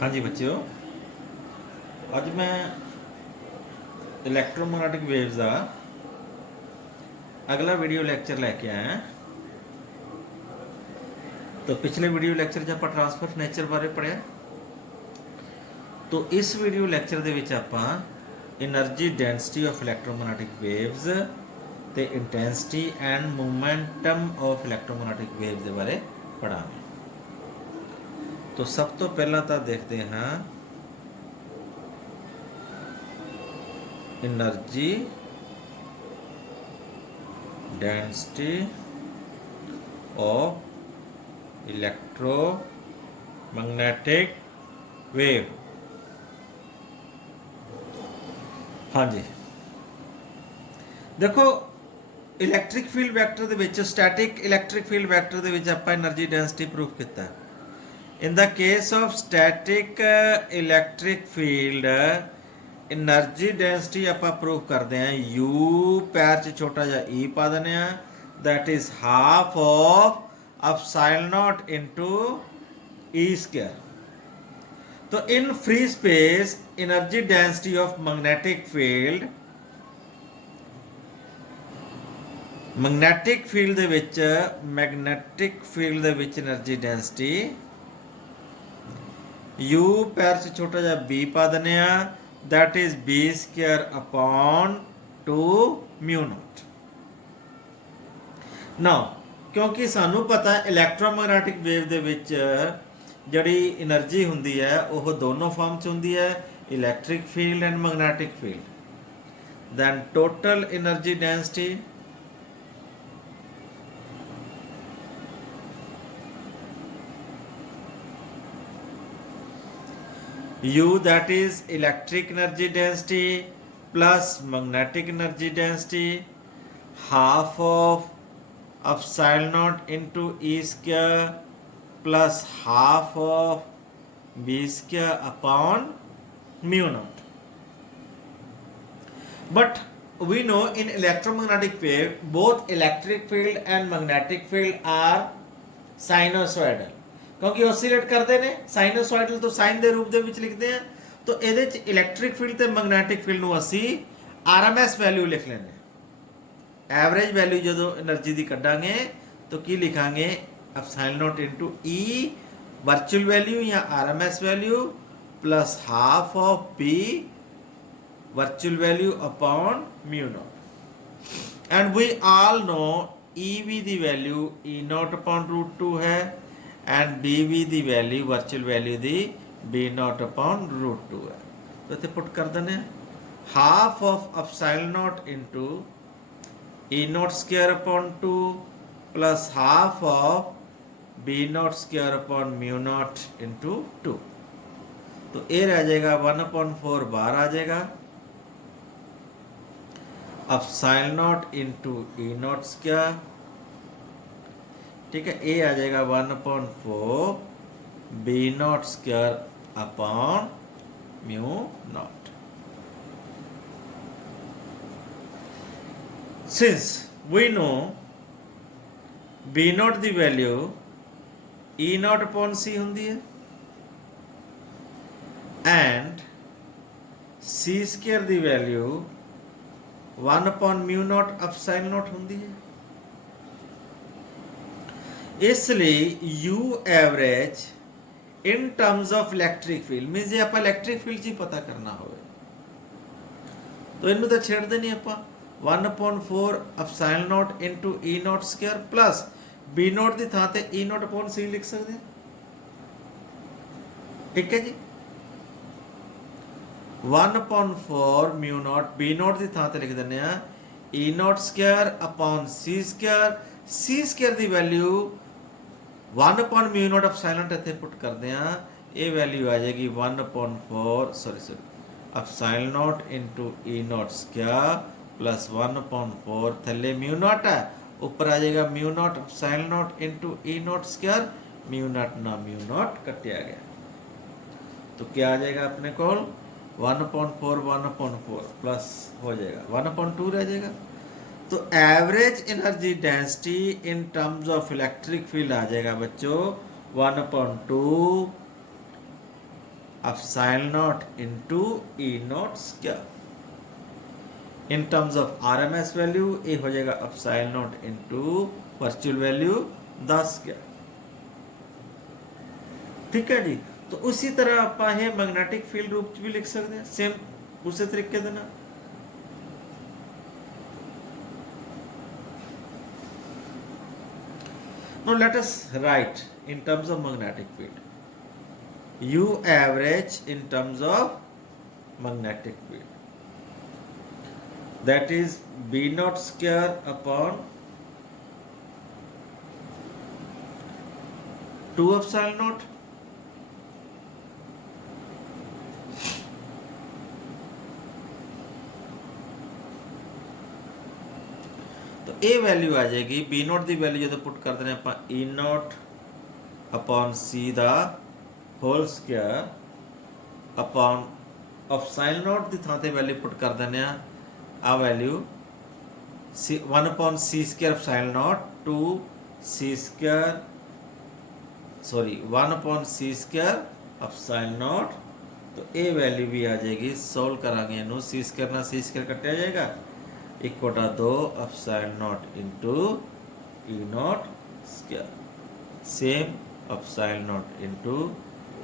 हाँ जी बच्चों, अज मैं इलैक्ट्रोमैग्नेटिक वेव्स का अगला वीडियो लैक्चर लैके आया। तो पिछले वीडियो लैक्चर च आपां ट्रांसफर नेचर बारे पढ़िया। तो इस वीडियो लैक्चर दे विच आपां energy density of electromagnetic waves ते intensity and momentum of electromagnetic waves के बारे पढ़ांगे। तो सब तो पहला तो देखते हैं एनर्जी डेंसिटी ऑफ इलैक्ट्रोमैग्नेटिक वेव। हाँ जी, देखो इलैक्ट्रिक फील्ड वैक्टर दे विच स्टैटिक इलैक्ट्रिक फील्ड वैक्टर दे विच आपां एनर्जी डेंसिटी प्रूफ किया। In the case of static electric field energy density आपां प्रूफ करते हैं यू पैर च छोटा जिहा ई पा देने that is half of epsilon not into E square. तो in free space energy density of magnetic field magnetic field energy density u पैर से छोटा जिहा बी पा देने that is B square upon 2 mu naught. Now क्योंकि सानू पता है इलैक्ट्रोमैग्नेटिक वेव दे विच जिहड़ी एनर्जी हुंदी है वह दोनों फॉर्म च हुंदी है, electric field and magnetic field. Then total energy density U, that is electric energy density plus magnetic energy density, half of epsilon naught into E square plus half of B square upon mu naught. But we know in electromagnetic wave both electric field and magnetic field are sinusoidal, क्योंकि oscillate करते हैं। Sinusoidal तो sign के रूप में लिखते हैं। तो ये इलैक्ट्रिक फील्ड तो मैग्नेटिक फील्ड को असी RMS वैल्यू लिख लेंगे। एवरेज वैल्यू जो एनर्जी की कढ़ांगे तो की लिखांगे epsilon not into E virtual value या RMS value plus half of B virtual value upon mu naught. And we all know EV की वैल्यू E नॉट अपॉन √2 है एंड BV की वैल्यू वर्चुअल वैल्यू की B naught upon √2 है। तो इतने put कर देने half of epsilon not into E naught square upon 2 plus half of B not square upon mu not into 2। तो ये रह जाएगा 1/4 बाहर आ जाएगा, epsilon not into E naught square, ठीक है। ये आ जाएगा 1/4 B not square upon mu naught. Since we know B naught की value E naught upon C होंगी है एंड C स्क्वायर की वैल्यू 1/म्यू नॉट एप्सिलॉन नॉट होंगी है। इसलिए U average in terms of electric field means जे आप इलैक्ट्रिक फील्ड ही पता करना हो तो इनू तो छेड़ते नहीं आप 1/4 epsilon not into E naught square plus B naught की थां ते E नॉट अपॉन C लिख सकते हैं, ठीक है जी। 1/4 म्यू नॉट B नॉट की थां ते लिख देने E naught square upon C square. C square की वैल्यू 1/म्यू नॉट एप्सिलॉन इत्थे पुट करते हैं, ये वैल्यू आ जाएगी 1/4 epsilon not into E naught square plus 1/4 थले म्यू नॉट है, ऊपर आ जाएगा mu naught epsilon not into E naught square. Mu naught ना म्यू नॉट कटिया गया तो क्या आ जाएगा अपने को 1/4 प्लस हो जाएगा 1/2 रह जाएगा। तो average energy density in terms of electric field आ जाएगा बच्चों 1/2 epsilon naught into E naught square. In terms of RMS value ये हो जाएगा epsilon naught into virtual value 10 square. ठीक है जी। तो उसी तरह ਆਪਾਂ ਇਹ ਮੈਗਨੈਟਿਕ ਫੀਲਡ ਰੂਪ ਚ ਵੀ ਲਿਖ ਸਕਦੇ ਹਾਂ ਸੇਮ ਉਸੇ ਤਰੀਕੇ ਦੇ ਨਾਲ। Now let us write in terms of magnetic field. U average in terms of magnetic field. That is B naught square upon 2 epsilon naught. ਇਹ ਵੈਲਿਊ ਆ ਜਾਏਗੀ ਬੀ ਨੋਟ ਦੀ ਵੈਲਿਊ ਜਦੋਂ ਪੁੱਟ ਕਰਦੇ ਨੇ ਆਪਾਂ E ਨੋਟ ਅਪਨ C ਦਾ whole square upon epsilon naught ਦੀ ਥਾਂ ਤੇ ਵੈਲਿਊ ਪੁੱਟ ਕਰ ਦਿੰਦੇ ਆ value 1 upon C square epsilon naught 2 C square sorry 1 upon C square epsilon naught. तो ये वैल्यू भी आ जाएगी सॉल्व करांगे इनू C स्क्वायर ना C स्क्वायर कटा जाएगा equal 2 epsilon not into E naught square same epsilon not into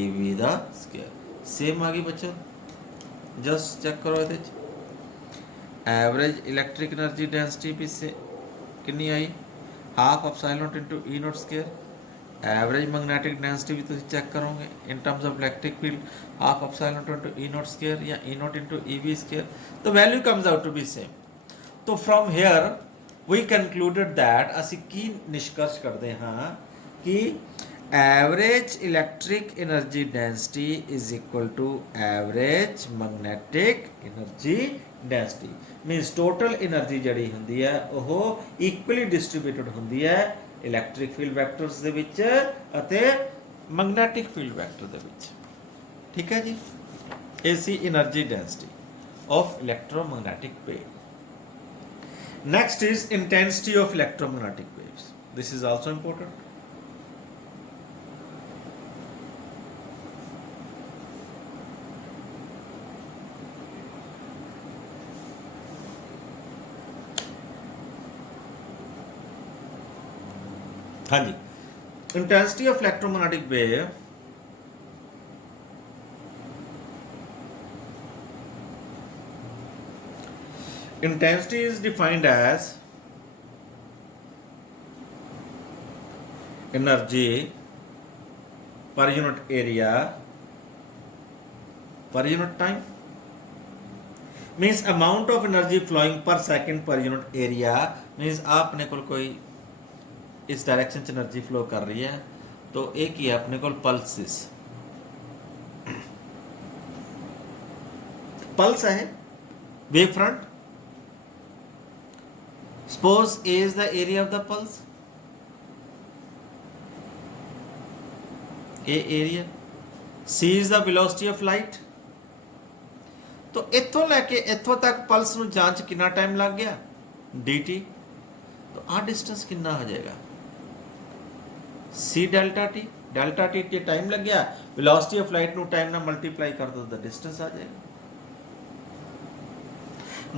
EV दा स्क्वायर सेम आ गई बच्चों। जस्ट चेक करो ये एवरेज इलेक्ट्रिक एनर्जी डेंसिटी भी से कितनी आई half epsilon not into E naught square. Average magnetic density भी तुम चेक करोगे in terms of electric field half epsilon not into E naught square या E naught into EV square. तो value comes out to be same. तो from here we concluded that ਅਸੀਂ ਕੀ ਨਿਸ਼ਕਰਸ਼ ਕਰਦੇ ਹਾਂ ਕਿ average electric energy density is equal to average magnetic energy density means total energy ਜਿਹੜੀ ਹੁੰਦੀ ਹੈ ਉਹ ਇਕੁਅਲੀ ਡਿਸਟ੍ਰੀਬਿਊਟਡ ਹੁੰਦੀ ਹੈ ਇਲੈਕਟ੍ਰਿਕ ਫੀਲਡ ਵੈਕਟਰਸ ਦੇ ਵਿੱਚ ਅਤੇ ਮੈਗਨੈਟਿਕ ਫੀਲਡ ਵੈਕਟਰ ਦੇ ਵਿੱਚ। ਠੀਕ ਹੈ ਜੀ। ਇਹ ਸੀ energy density of electromagnetic wave. Next is intensity of electromagnetic waves. This is also important. हाँ जी intensity of electromagnetic wave intensity is defined as energy per unit area per unit time means amount of energy flowing per second per unit area means आपने कोई इस direction च energy flow कर रही है तो एक ही है अपने को पल्सिस पल्स है wave front. Suppose A is the area of the pulse A area C is the velocity of light। तो इत्थों लैके इत्थों तक पल्स नूं जांच कितना टाइम लग गया dt। तो आ डिस्टेंस कितना हो जाएगा C delta T T time लग गया वेलोसिटी ऑफ लाइट नु टाइम ना मल्टीप्लाई कर दो तो डिस्टेंस आ जाएगा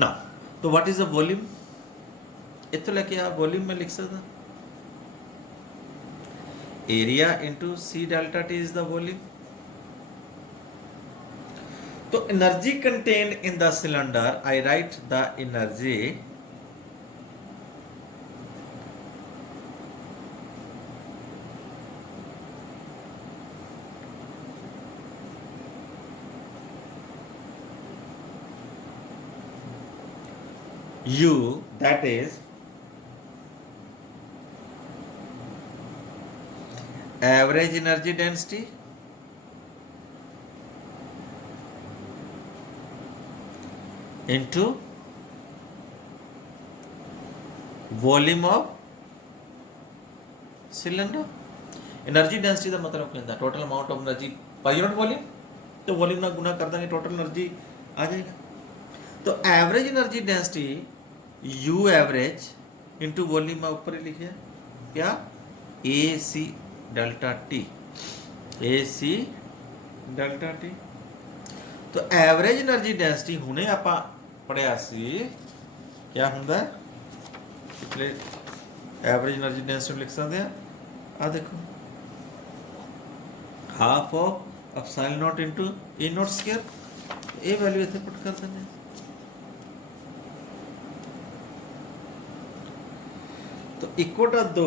ना। तो व्हाट इज द वॉल्यूम इत्थों लेके आप वॉल्यूम में लिख सकता area into C delta T is the volume. तो energy contained in the cylinder I write the energy U that is average energy density into volume of cylinder। Energy density का मतलब क्या है total amount of energy per unit volume. तो volume ना गुना कर देंगे total energy आ जाएगा। तो average energy density U average into volume में ऊपर ही लिखे क्या AC delta T AC delta T. तो एवरेज एनर्जी डेंसिटी हुणे आपां पढ़िया सी क्या हुंदा पिछले एवरेज एनर्जी डेंसिटी लिख सकते हैं आ देखो half of epsilon not into A nought square ये वैल्यू इत्थे पुट कर देंगे। तो equal to 2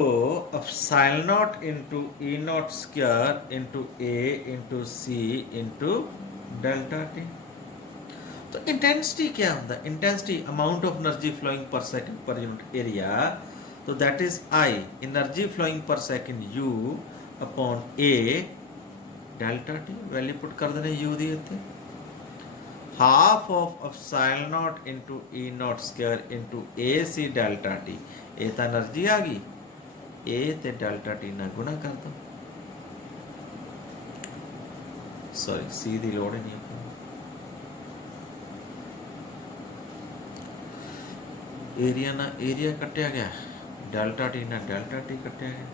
epsilon not into A nought square into A into C into delta T. तो इंटेंसिटी क्या होता है? Intensity amount of energy flowing per second per unit area, तो that is I energy flowing per second U upon A delta T. Value put कर देने U दी इत्थे half of epsilon not into E not square into A C delta T. ए तो energy आ गई, ए ते delta t ना गुणा कर दो, सॉरी सी दी लोड़ ही नहीं। एरिया ना एरिया कटिया गया, डेल्टा टी ना डेल्टा टी कटिया गया,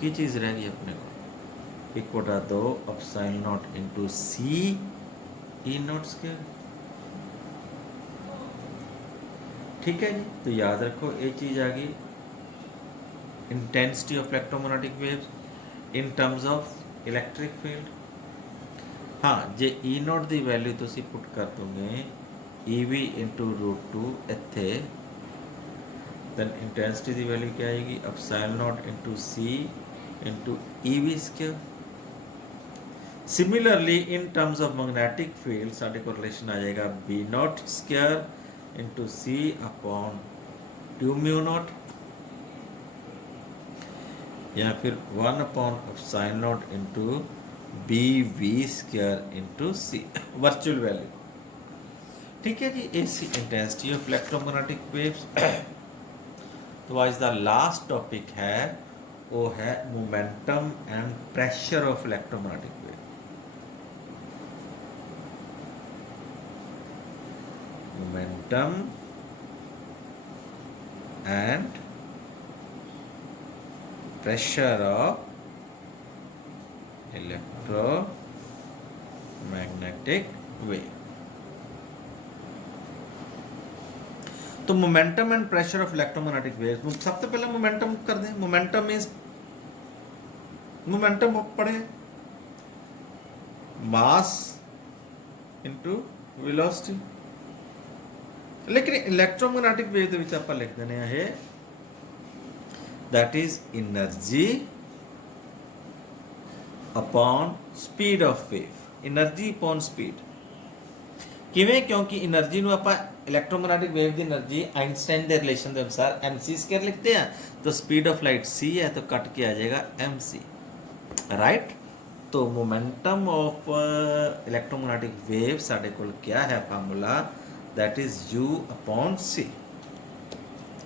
की चीज रह गई अपने को equal to 2 epsilon not into c e not square. ठीक है जी, तो याद रखो ये चीज आ गई intensity of electromagnetic waves in terms of electric field. हाँ जे ई नॉट की वैल्यू तुसी पुट कर दोगे EV इंटू √2 इत्थे, दैन इंटेंसिटी की वैल्यू क्या आएगी epsilon nought into C into EV square. Similarly in terms of magnetic field साढ़े को रिलेशन आ जाएगा B not square into C upon 2 mu nought, या फिर 1 upon epsilon nought into BV square into C virtual value. ठीक है जी, एसी इंटेंसिटी ऑफ इलेक्ट्रोमैग्नेटिक वेव्स। तो आज द लास्ट टॉपिक है वो है momentum and pressure of electromagnetic wave. Momentum and pressure of electromagnetic wave. तो momentum and pressure of electromagnetic waves, सबसे पहले मोमेंटम कर दें। मोमेंटम मींस मोमेंटम पढ़े मास इनटू वेलोसिटी, लेकिन इलेक्ट्रोमैग्नेटिक वेव दे विच आपां लिख देने है that is energy upon speed of wave. Energy upon speed किवें, क्योंकि एनर्जी ਨੂੰ ਆਪਾਂ इलेक्ट्रोमैग्नेटिक वेव की एनर्जी आइंस्टाइन के रिलेशन के अनुसार mc स्क्वायर लिखते हैं, तो स्पीड ऑफ लाइट c है तो कट के आ जाएगा mc, राइट। तो मोमेंटम ऑफ इलेक्ट्रोमैग्नेटिक वेव साढ़े को क्या है formula, that is u upon c।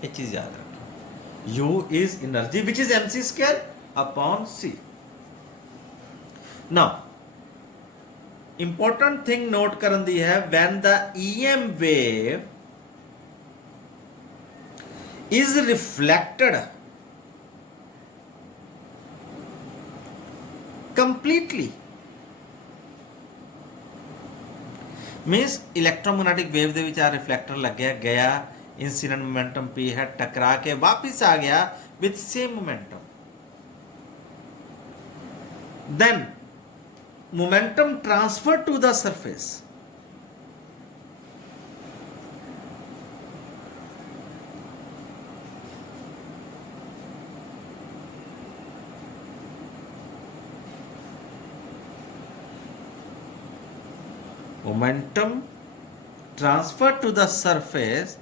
ये चीज याद रखो, u is energy which is mc square upon c। Now important thing note करन दी है, when the EM wave is reflected completely, means electromagnetic wave दे विच आ रिफ्लेक्टर लग गया, इंसिडेंट मोमेंटम P है, टकरा के वापिस आ गया with same momentum, then momentum transfer to the surface, momentum transfer to the surface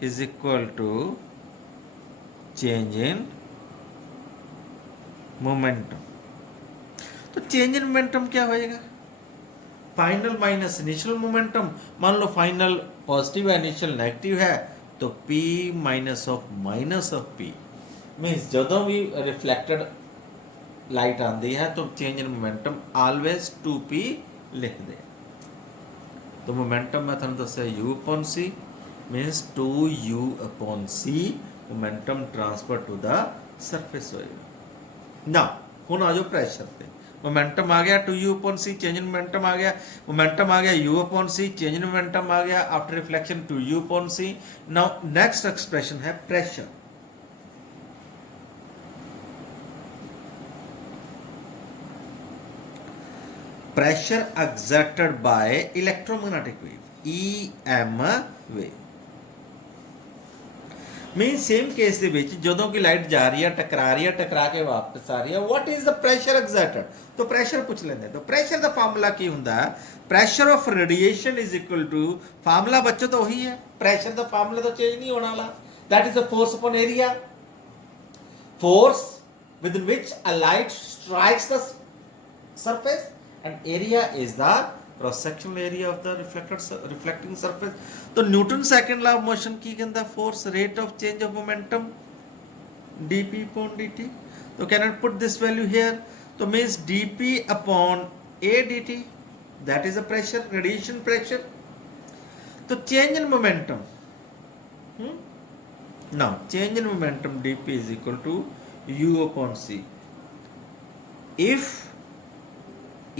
is equal to change in momentum। तो चेंज इन मोमेंटम क्या होएगा, फाइनल माइनस इनिशियल मोमेंटम। मान लो फाइनल पॉजिटिव है, इनिशियल नेगेटिव है, तो P minus of P means जदों भी reflected light आती है तो change in momentum always 2P लिख दे। तो मोमेंटम मैं तुहानू दस्सिया U upon C means 2U upon C momentum transfer to the surface होएगा। नाउ हुण आ जाओ प्रैशर ते मोमेंटम आ गया 2u/c चेंज इन मोमेंटम आ गया, मोमेंटम आ गया u/c चेंज इन मोमेंटम आ गया after reflection 2u/c। Now next expression है pressure. pressure exerted by electromagnetic wave EM wave mean same case ਦੇ ਵਿੱਚ ਜਦੋਂ ਕਿ ਲਾਈਟ ਜਾ ਰਹੀ ਹੈ ਟਕਰਾ ਰਹੀ ਹੈ ਟਕਰਾ ਕੇ ਵਾਪਸ ਆ ਰਹੀ ਹੈ what is the pressure exerted तो प्रेशर पूछ लेंगे तो प्रेशर ਦਾ ਫਾਰਮੂਲਾ ਕੀ ਹੁੰਦਾ ਹੈ pressure of radiation is equal to formula ਬੱਚੋ ਤਾਂ ਉਹੀ ਹੈ प्रेशर ਦਾ ਫਾਰਮੂਲਾ ਤਾਂ ਚੇਂਜ ਨਹੀਂ ਹੋਣ ਵਾਲਾ that is the force upon area force within which a light strikes the surface and area is the cross sectional area of the reflecting surface। तो Newton second law of motion की कहता force rate of change of momentum dp upon dt। तो can not put this value here तो means dp upon a dt that is a pressure radiation pressure. तो change in momentum now change in momentum dp is equal to u upon c if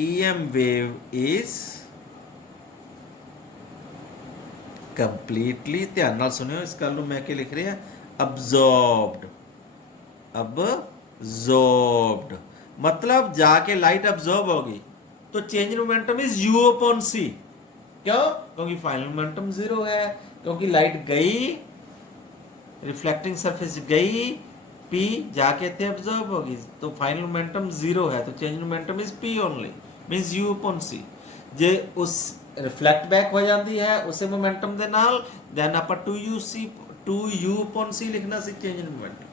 EM wave is completely ध्यान नाल सुनियो इस गल मैं क्या लिख रहा absorbed मतलब जाके लाइट अब्जॉर्ब होगी तो change in momentum is u upon c क्यों क्योंकि फाइनल मोमेंटम जीरो है क्योंकि लाइट गई रिफ्लेक्टिंग सरफेस गई p जाके इतने अब्जॉर्ब होगी तो फाइनल मोमेंटम जीरो है तो change in momentum is p only means u upon c जे उस रिफ्लेक्ट बैक हो जाती है उसे मोमेंटम दे नाल देन आप 2u upon c लिखना सी चेंज इन मोमेंटम।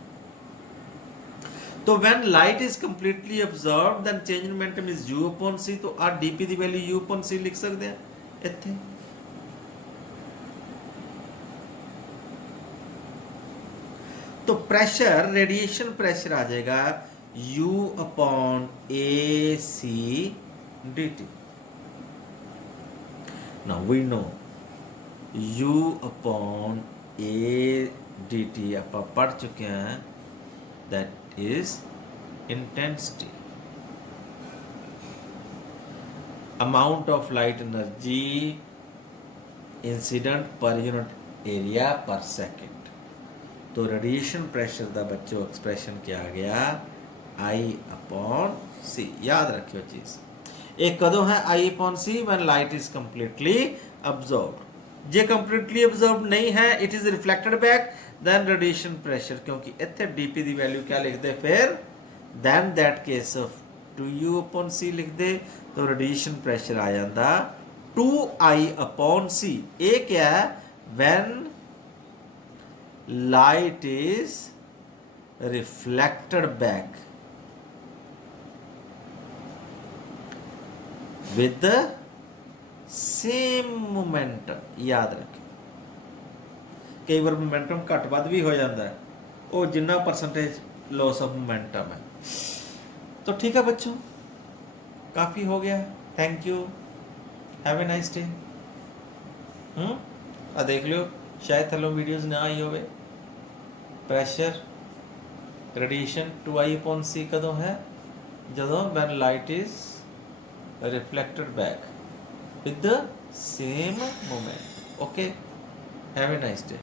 तो when light is completely absorbed then change in momentum is u upon c तो आ dp दी वैल्यू u upon c लिख सकते हैं इत्थे। तो प्रेशर रेडिएशन प्रेशर आ जाएगा u upon ac dt। now we know u upon a dt आप पढ़ चुके हैं that is intensity amount of light energy incident per unit area per second। तो रेडिएशन प्रेशर का बच्चों एक्सप्रेशन क्या आ गया I upon C याद रखियो चीज एक कदों है I upon C when light is completely absorbed। J completely absorbed नहीं है it is reflected back then radiation pressure क्योंकि इतने dp दी वैल्यू क्या लिख दे फिर then that case of 2u upon c लिख दे तो radiation pressure आ जाता 2I upon C। ये क्या है when light is reflected back with the same momentum। याद रखें कई बार मोमेंटम घट वध भी हो जाता है वो जिन्ना परसेंटेज लॉस ऑफ मोमेंटम है। तो ठीक है बच्चों काफ़ी हो गया thank you have a nice day. देख लो शायद थलो वीडियोज़ ना आई होवे pressure radiation 2I upon c कदों है जदों when light is reflected back with the same moment। okay have a nice day।